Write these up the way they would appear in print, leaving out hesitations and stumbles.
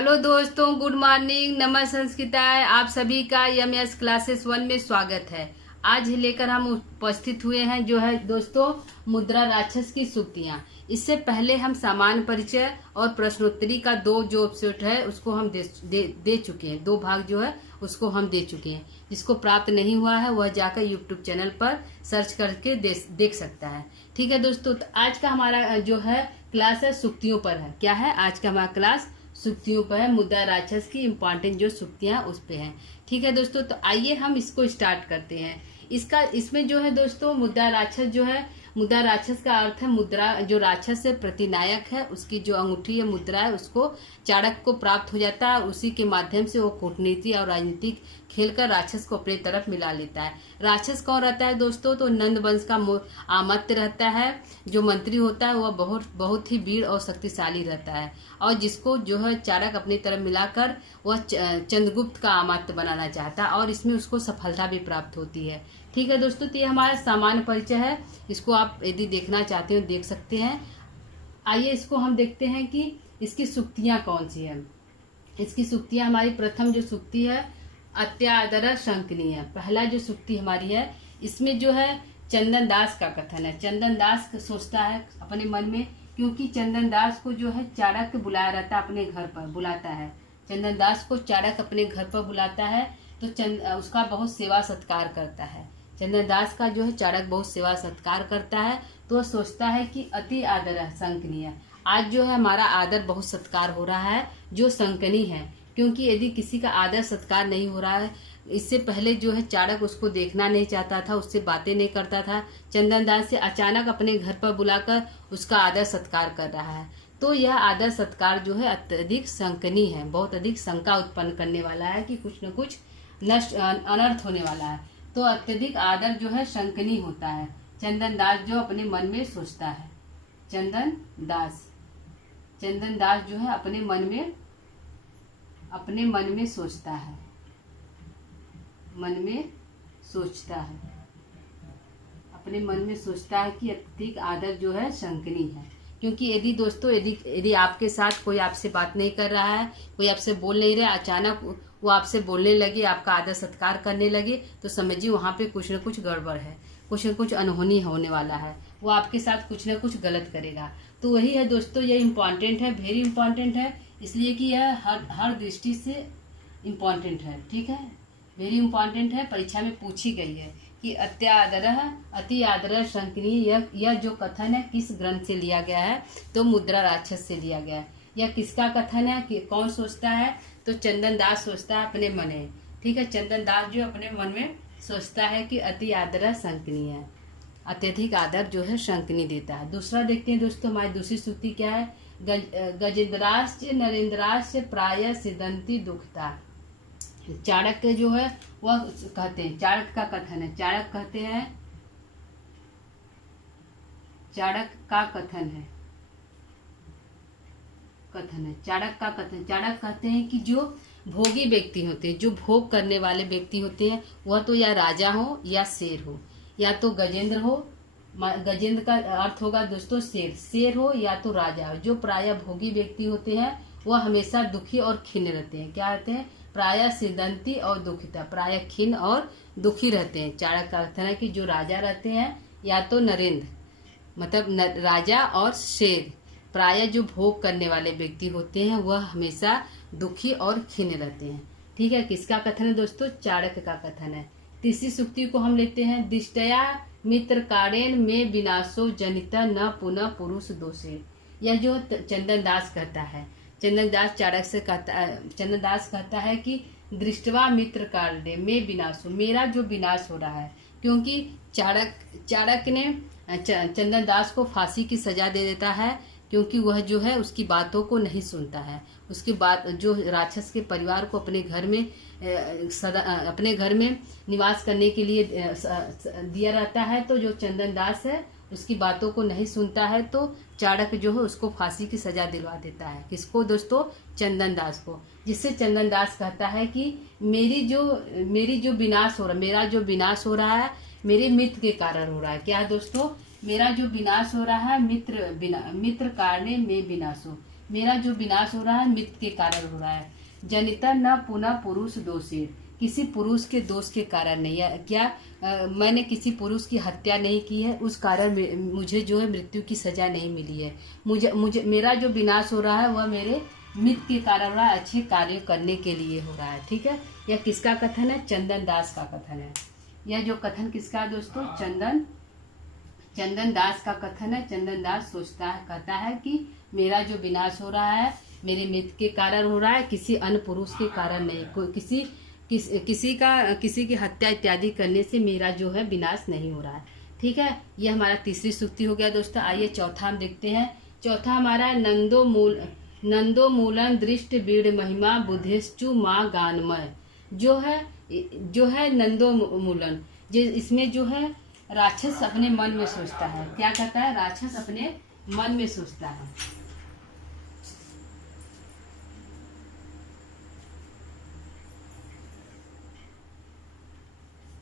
Hello दोस्तों, good morning, नमः संस्कृताय। आप सभी का यमएस क्लासेस 1 में स्वागत है। आज लेकर हम उपस्थित हुए हैं जो है दोस्तों मुद्रा राक्षस की सूक्तियां। इससे पहले हम सामान्य परिचय और प्रश्नोत्तरी का जो एपिसोड है उसको हम दे चुके हैं। 2 भाग जो है उसको हम दे चुके हैं। जिसको प्राप्त नहीं हुआ है वह जाकर यूट्यूब चैनल पर सर्च करके देख सकता है। ठीक है दोस्तों, तो आज का हमारा जो है क्लास है सूक्तियों पर है। क्या है आज का हमारा क्लास? सूक्तियों पर है। मुद्रा राक्षस की इम्पोर्टेंट जो सूक्तियां उस पे हैं। ठीक है दोस्तों, तो आइए हम इसको स्टार्ट करते हैं। इसमें जो है दोस्तों मुद्रा राक्षस जो है, मुद्रा राक्षस का अर्थ है मुद्रा जो राक्षस से प्रतिनायक है, उसकी जो अंगूठी है मुद्रा है उसको चाणक्य को प्राप्त हो जाता है। उसी के माध्यम से वो कूटनीति और राजनीतिक खेलकर राक्षस को अपनी तरफ मिला लेता है। राक्षस कौन रहता है दोस्तों? तो नंद वंश का आमत्य रहता है। जो मंत्री होता है वह बहुत ही वीर और शक्तिशाली रहता है, और जिसको जो है चाणक्य अपनी तरफ मिलाकर वह चंद्रगुप्त का आमात्य बनाना चाहता है, और इसमें उसको सफलता भी प्राप्त होती है। ठीक है दोस्तों, तो ये हमारा सामान्य परिचय है। इसको आप यदि देखना चाहते हो देख सकते हैं। आइए इसको हम देखते हैं कि इसकी सूक्तियां कौन सी है। इसकी सूक्तियां हमारी प्रथम जो सूक्ति है अत्यादर शंकनीय, पहला जो सूक्ति हमारी है इसमें जो है चंदन दास का कथन है। चंदन दास सोचता है अपने मन में, क्योंकि चंदन दास को जो है चाणक्य बुलाया रहता है, अपने घर पर बुलाता है। चंदन दास को चाणक्य अपने घर पर बुलाता है तो उसका बहुत सेवा सत्कार करता है। चंदन दास का जो है चाणक्य बहुत सेवा सत्कार करता है, तो वह सोचता है कि अति आदर है शंकनीय, आज जो है हमारा आदर बहुत सत्कार हो रहा है जो शंकनी है। क्योंकि यदि किसी का आदर सत्कार नहीं हो रहा है, इससे पहले जो है चाणक्य उसको देखना नहीं चाहता था, उससे बातें नहीं करता था। चंदन दास से अचानक अपने घर पर बुलाकर उसका आदर सत्कार कर रहा है, तो यह आदर सत्कार जो है अत्यधिक शंकनी है, बहुत अधिक शंका उत्पन्न करने वाला है कि कुछ न कुछ नष्ट अनर्थ होने वाला है। तो अत्यधिक आदर जो है शंकनी होता है। चंदन दास जो अपने मन में सोचता है, चंदन दास जो है अपने मन में सोचता है, अपने मन में सोचता है कि अत्यधिक आदर जो है शंकनी है। क्योंकि यदि दोस्तों यदि आपके साथ कोई आपसे बात नहीं कर रहा है, कोई आपसे बोल नहीं रहा, अचानक वो आपसे बोलने लगे, आपका आदर सत्कार करने लगे, तो समझिए वहाँ पे कुछ न कुछ गड़बड़ है, कुछ न कुछ अनहोनी होने वाला है। वो आपके साथ कुछ न कुछ गलत करेगा। तो वही है दोस्तों, ये इम्पॉर्टेंट है, वेरी इम्पॉर्टेंट है, इसलिए कि यह हर दृष्टि से इम्पॉर्टेंट है। ठीक है, वेरी इम्पॉर्टेंट है, परीक्षा में पूछी गई है कि अति आदर शंकनीय। यह जो कथन है किस ग्रंथ से लिया गया है? तो मुद्रा राक्षस से लिया गया है। यह किसका कथन है कि कौन सोचता है? तो चंदन दास सोचता है अपने मन में। ठीक है, चंदन दास जो अपने मन में सोचता है कि अति आदर शंकनीय है, अत्यधिक आदर जो है शंकनी देता है। दूसरा देखते हैं दोस्तों, हमारी दूसरी सूक्ति क्या है? गजेंद्राश्च नरेंद्राश्च प्राय सिदंती दुखता। चाणक्य जो है वह कहते हैं, चाणक्य का कथन है, चाणक्य कहते हैं, चाणक्य का कथन है, चाणक्य कहते हैं कि जो भोगी व्यक्ति होते हैं, जो भोग करने वाले व्यक्ति होते हैं, वह तो या राजा हो या शेर हो, या तो गजेंद्र हो। गजेंद्र का अर्थ होगा दोस्तों शेर हो, या तो राजा हो। जो प्राय भोगी व्यक्ति होते हैं वह हमेशा दुखी और खिन्न रहते हैं। क्या रहते हैं? प्राय सिदंती और दुखिता, प्राय खिन्न और दुखी रहते हैं। चाणक्य का कथन है कि जो राजा रहते हैं या तो नरेंद्र मतलब राजा और शेर, प्राय जो भोग करने वाले व्यक्ति होते हैं वह हमेशा दुखी और खिन्न रहते हैं। ठीक है, किसका कथन है दोस्तों? चाणक्य का कथन है। तीसरी सूक्ति को हम लेते हैं, दिष्टया मित्र कारेण में विनाशो जनिता न पुनः पुरुष दोषे। यह जो चंदन दास कहता है, चंदन दास चाणक्य से कहता है, चंदन दास कहता है कि दृष्टवा मित्र कारेण में विनाशो, मेरा जो विनाश हो रहा है। क्योंकि चाणक्य ने चंदन दास को फांसी की सजा दे देता है, क्योंकि वह जो है उसकी बातों को नहीं सुनता है। उसकी बात जो राक्षस के परिवार को अपने घर में निवास करने के लिए दिया रहता है, तो जो चंदन दास है उसकी बातों को नहीं सुनता है, तो चाणक्य जो है उसको फांसी की सजा दिलवा देता है। किसको दोस्तों? चंदन दास को। जिससे चंदन दास कहता है कि मेरा जो विनाश हो रहा है मेरे मित्र के कारण हो रहा है। क्या दोस्तों? मेरा जो विनाश हो रहा है मित्र कारणे में विनाशो, मेरा जो विनाश हो रहा है मृत्यु के कारण हो रहा है। जनिता न पुनः पुरुष दोषी, किसी पुरुष के दोष के कारण नहीं है। क्या मैंने किसी पुरुष की हत्या नहीं की है, उस कारण मुझे जो है मृत्यु की सजा नहीं मिली है। मुझे मुझे मेरा जो विनाश हो रहा है वह मेरे मृत्यु के कारण हो रहा है, अच्छे कार्य करने के लिए हो रहा है। ठीक है, यह किसका कथन है? चंदन दास का कथन है। यह जो कथन किसका है दोस्तों? चंदन दास का कथन है। चंदन दास सोचता है, कहता है कि मेरा जो विनाश हो रहा है मेरे मृत्यु के कारण हो रहा है, किसी अन्य पुरुष के कारण नहीं। कोई किसी की हत्या इत्यादि करने से मेरा जो है विनाश नहीं हो रहा है। ठीक है, ये हमारा तीसरी सूक्ति हो गया दोस्तों। आइए चौथा हम देखते हैं। चौथा हमारा नंदो मूलन दृष्ट बीड़ महिमा बुद्धिश्चु माँ गानमय, जो है नंदो मूलन। इसमें जो है राक्षस अपने मन में सोचता है। क्या कहता है? राक्षस अपने मन में सोचता है।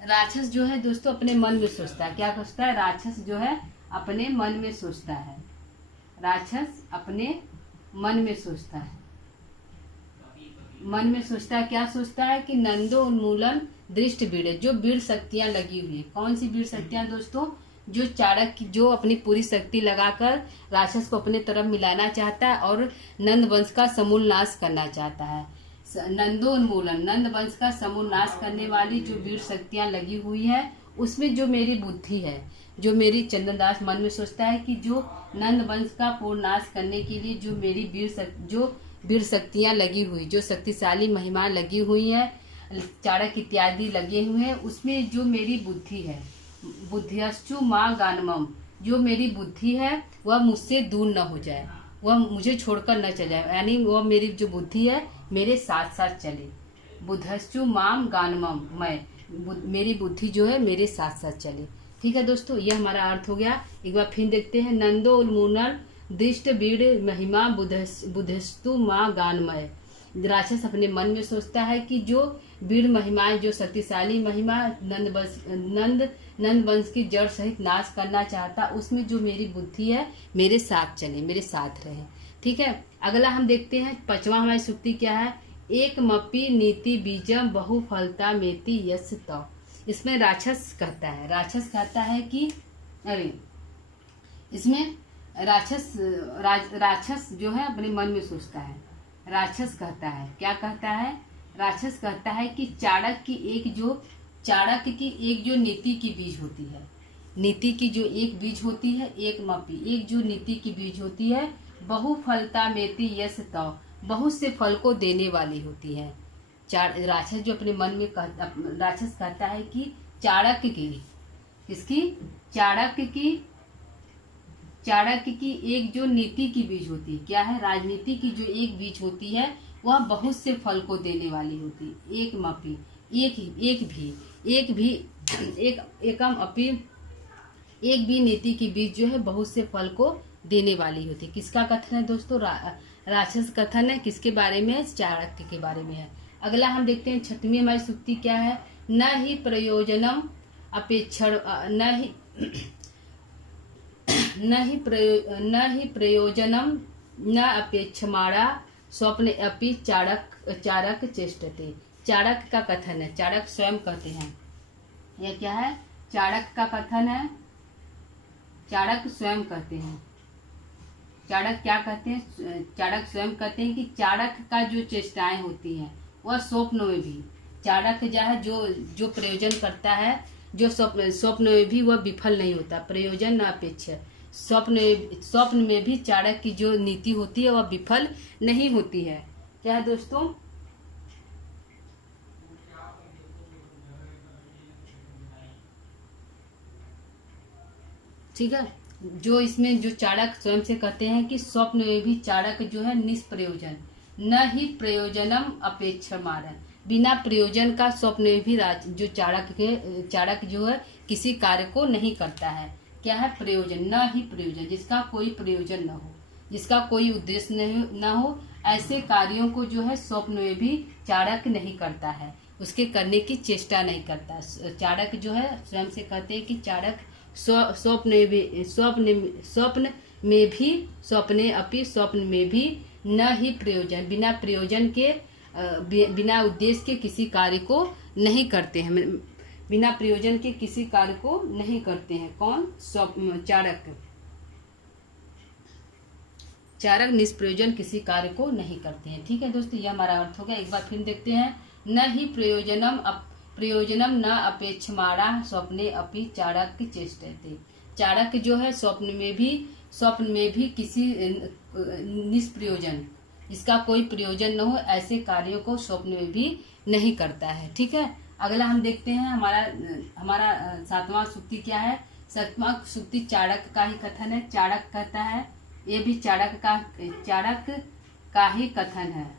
राक्षस जो है दोस्तों अपने मन में सोचता है। क्या सोचता है? राक्षस जो है अपने मन में सोचता है। राक्षस अपने मन में सोचता है। मन में सोचता है, क्या सोचता है? कि नंदो उन्मूलन दृष्ट बीड़, जो बीड़ शक्तियां लगी हुई है। कौन सी बीड़ शक्तियां दोस्तों? जो चाणक्य जो अपनी पूरी शक्ति लगाकर राक्षस को अपने तरफ मिलाना चाहता है और नंद वंश का समूल नाश करना चाहता है। नंदो उन्मूलन, नंद वंश का समूल नाश करने वाली जो बीड़ शक्तियां लगी हुई है, उसमें जो मेरी बुद्धि है, जो मेरी चंदनदास मन में सोचता है कि जो नंद वंश का पूर्ण नाश करने के लिए जो मेरी वीर शक्तियां लगी हुई, जो शक्तिशाली महिमा लगी हुई है, चाणक्य इत्यादि लगे हुए हैं, उसमें जो मेरी बुद्धि है, बुद्धिश्चु माँ गानमम, जो मेरी बुद्धि है वह मुझसे दूर न हो जाए, वह मुझे छोड़कर न चले जाए, यानी वह मेरी जो बुद्धि है मेरे साथ साथ चले। बुद्धश्चु माम गानमम, मेरी बुद्धि जो है मेरे साथ साथ चले। ठीक है दोस्तों, ये हमारा अर्थ हो गया। एक बार फिर देखते हैं। नंदो उन्मूलन दृष्ट बीड़ महिमा बुद्धस्तु माँ गानमय, राक्षस अपने मन में सोचता है कि जो बीड़ महिमाएं, जो शक्तिशाली महिमा नंद वंश की जड़ सहित नाश करना चाहता, उसमें जो मेरी बुद्धि है मेरे साथ चले, मेरे साथ रहे। ठीक है, अगला हम देखते हैं। पांचवा हमारी सूक्ति क्या है? एक मपी नीति बीजम बहु फलता मेति यश तो। इसमें राक्षस कहता है कि अरे इसमें राक्षस जो है अपने मन में सोचता है। राक्षस कहता है, क्या कहता है? राक्षस कहता है कि चाणक्य की एक जो नीति की बीज होती है, नीति की जो एक बीज होती है, एक मपी, एक जो नीति की बीज होती है, बहु फलता मेति यश तो, बहुत से फल को देने वाली होती है। राक्षस जो अपने मन में राक्षस कहता है कि चाणक्य की एक जो नीति की बीज होती है, क्या है? राजनीति की जो एक बीज होती है वह बहुत से फल को देने वाली होती है। एक मपी, एकम अपी, एक भी नीति की बीज जो है बहुत से फल को देने वाली होती है। किसका कथन है दोस्तों? राक्षस कथन है। किसके बारे में? चाणक्य के बारे में है। अगला हम देखते हैं। छठवीं हमारी सूक्ति क्या है? न ही प्रयोजनम अपेक्षण न ही प्रयोजनम न अपेक्षमाणा स्वप्न अपि चाणक चेष्टते। चाणक्य का कथन है। चाणक्य स्वयं कहते हैं। यह क्या है? चाणक्य का कथन है। चाणक्य स्वयं कहते हैं। चाणक्य क्या कहते हैं? चाणक्य स्वयं कहते हैं कि चाणक्य का जो चेष्टाएं होती हैं वह स्वप्न में भी, चाणक्य जो प्रयोजन करता है, जो स्वप्न में भी वह विफल नहीं होता। प्रयोजन न अपेक्षा, स्वप्न में भी चाणक्य की जो नीति होती है वह विफल नहीं होती है। क्या है दोस्तों? ठीक है, जो इसमें जो चाणक्य स्वयं से कहते हैं कि स्वप्न में भी चाणक्य जो है निष्प्रयोजन, न ही प्रयोजनम अपेक्षमाण, बिना प्रयोजन का स्वप्न में भी जो चाणक्य जो है किसी कार्य को नहीं करता है। क्या है? प्रयोजन, न ही प्रयोजन, जिसका कोई प्रयोजन न हो, जिसका कोई उद्देश्य न हो, ऐसे कार्यों को जो है स्वप्न में भी चाणक्य नहीं करता है, उसके करने की चेष्टा नहीं करता। चाणक्य जो है स्वयं से कहते हैं कि चाणक्य स्वप्ने अपि स्वप्न में भी न ही प्रयोजन, बिना प्रयोजन के बिना उद्देश्य के किसी कार्य को नहीं करते हैं, बिना प्रयोजन के किसी कार्य को नहीं करते हैं। कौन? चाणक्य। चाणक्य निष्प्रयोजन किसी कार्य को नहीं करते हैं। ठीक है दोस्तों, यह हमारा अर्थ हो गया। एक बार फिर देखते हैं। न ही प्रयोजनम न अपेक्षमाणा स्वप्ने अपि चाणक्य चेष्टते। चाणक्य जो है स्वप्न में भी किसी निष्प्रयोजन, इसका कोई प्रयोजन न हो, ऐसे कार्यों को स्वप्न में भी नहीं करता है। ठीक है, अगला हम देखते हैं। हमारा 7वां सूक्ति क्या है? 7वां सूक्ति चाणक्य का ही कथन है। चाणक्य कहता है, ये भी चाणक्य का ही कथन है।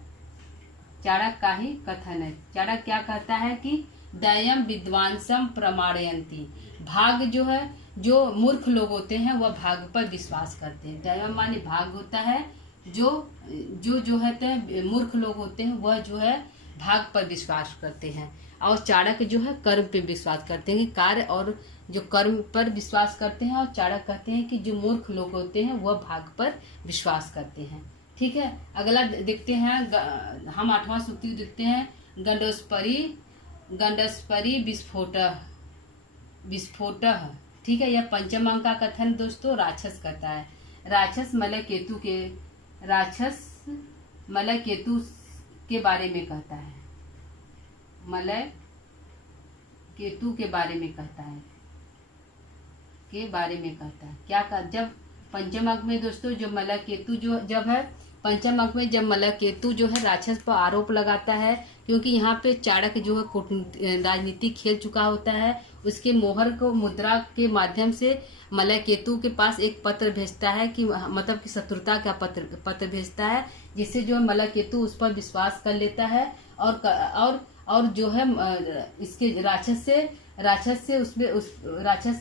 चाणक्य का ही कथन है। चाणक्य क्या कहता है कि दयम विद्वांसम प्रमाणयन्ति। भाग जो है, जो मूर्ख लोग होते हैं वह भाग पर विश्वास करते हैं। दयम माने भाग होता है, जो है मूर्ख लोग होते हैं वह जो है भाग पर विश्वास करते हैं। और चाणक्य जो है कर्म पे विश्वास करते हैं, कार्य और जो कर्म पर विश्वास करते हैं। और चाणक्य कहते हैं कि जो मूर्ख लोग होते हैं वह भाग पर विश्वास करते हैं। ठीक है, अगला देखते हैं। हम 8वां सूक्ति देखते हैं। गंडस्परी विस्फोट। ठीक है, यह पंचम अंक का कथन दोस्तों राक्षस कहता है। राक्षस मलय केतु के बारे में कहता है। मलय केतु के बारे में कहता है। क्या जब पंचम अंक में दोस्तों जो मलय केतु जब है, पंचम अंक में जब मलय केतु जो है राक्षस पर आरोप लगाता है, क्योंकि यहाँ पे चाणक्य जो है राजनीति खेल चुका होता है, उसके मोहर को मुद्रा के माध्यम से मलय केतु के पास एक पत्र भेजता है कि मतलब कि शत्रुता का पत्र भेजता है, जिससे जो है मलय केतु उस पर विश्वास कर लेता है और जो है इसके राक्षस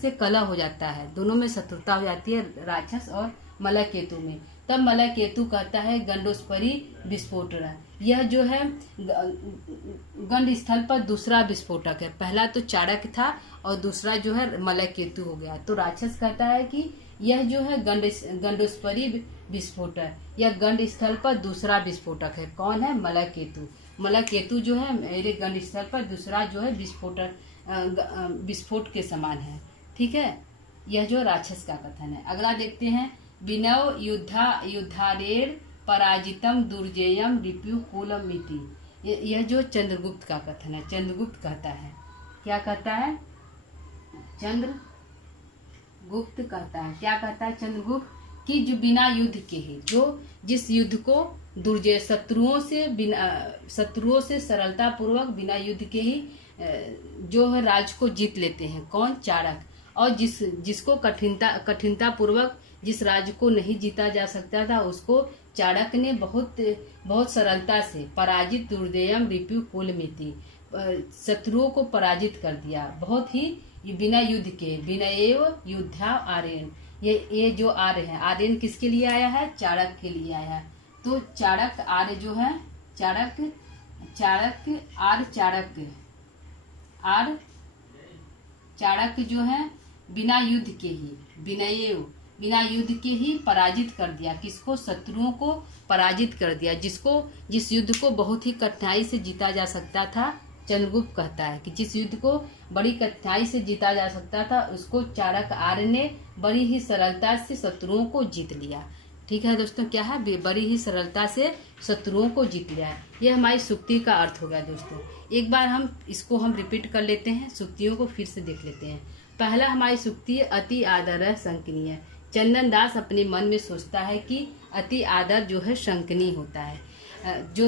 से कलह हो जाता है। दोनों में शत्रुता हो जाती है, राक्षस और मलय केतु में। तब मलय केतु कहता है गंडोस्परी विस्फोट। यह जो है गंड स्थल पर दूसरा विस्फोटक है। पहला तो चाणक्य था और दूसरा जो है मलय केतु हो गया। तो राक्षस कहता है कि यह जो है गंडोस्परी विस्फोटक, यह गंड स्थल पर दूसरा विस्फोटक है। कौन है? मलय केतु। मलय केतु जो है मेरे गंड स्थल पर दूसरा जो है विस्फोट के समान है। ठीक है, यह जो राक्षस का कथन है। अगला देखते हैं। विनव युद्धारेर पराजितम दुर्जेयम रिपु कुलमिति। यह जो चंद्रगुप्त का कथन है। चंद्रगुप्त कहता है, क्या कहता है? चंद्रगुप्त कहता है, क्या कहता है चंद्रगुप्त? कि जो बिना युद्ध के ही, जो जिस युद्ध को दुर्जय शत्रुओं से सरलता पूर्वक बिना युद्ध के ही जो है राज को जीत लेते हैं। कौन? चाणक्य। और जिसको कठिनता पूर्वक जिस राज्य को नहीं जीता जा सकता था, उसको चाणक्य ने बहुत सरलता से पराजित दुर्देयम रिपु कुलमिति, शत्रुओं को पराजित कर दिया बहुत ही बिना युद्ध के। विनयेव युद्धा आर्यन। ये जो आर्य है, आर्यन किसके लिए आया है? चाणक्य के लिए आया है। तो चाणक्य आर्य जो है, चाणक्य जो है बिना युद्ध के ही, बिना युद्ध के ही पराजित कर दिया। किसको? शत्रुओं को पराजित कर दिया। जिस युद्ध को बहुत ही कठिनाई से जीता जा सकता था, चंद्रगुप्त कहता है कि जिस युद्ध को बड़ी कठिनाई से जीता जा सकता था, उसको चाणक्य आर्य ने बड़ी ही सरलता से शत्रुओं को जीत लिया। ठीक है दोस्तों, क्या है? बड़ी ही सरलता से शत्रुओं को जीत लिया। यह हमारी सूक्ति का अर्थ हो गया दोस्तों। एक बार हम इसको रिपीट कर लेते हैं, सूक्तियों को फिर से देख लेते हैं। पहला हमारी सूक्ति अति आदर शंकनीय। चंदन दास अपने मन में सोचता है कि अति आदर जो है शंकनीय होता है। जो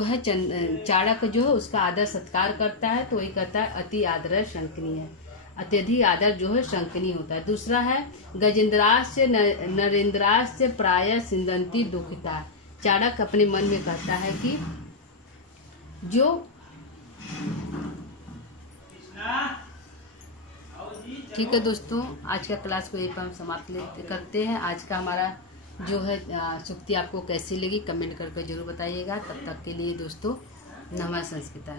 है चाणक्य जो है उसका आदर सत्कार करता है, तो वही कहता है अति आदर शंकनीय। अत्यधिक आदर जो है शंकनीय होता है। दूसरा है गजेंद्रास्य नरेंद्रास्य प्राय सिंदंती दुखिता। चाणक्य अपने मन में कहता है कि जो ठीक है दोस्तों, आज का क्लास को यहीं पर हम समाप्त करते हैं। आज का हमारा जो है सूक्ति आपको कैसी लगी कमेंट करके जरूर बताइएगा। तब तक के लिए दोस्तों नमः संस्कृता।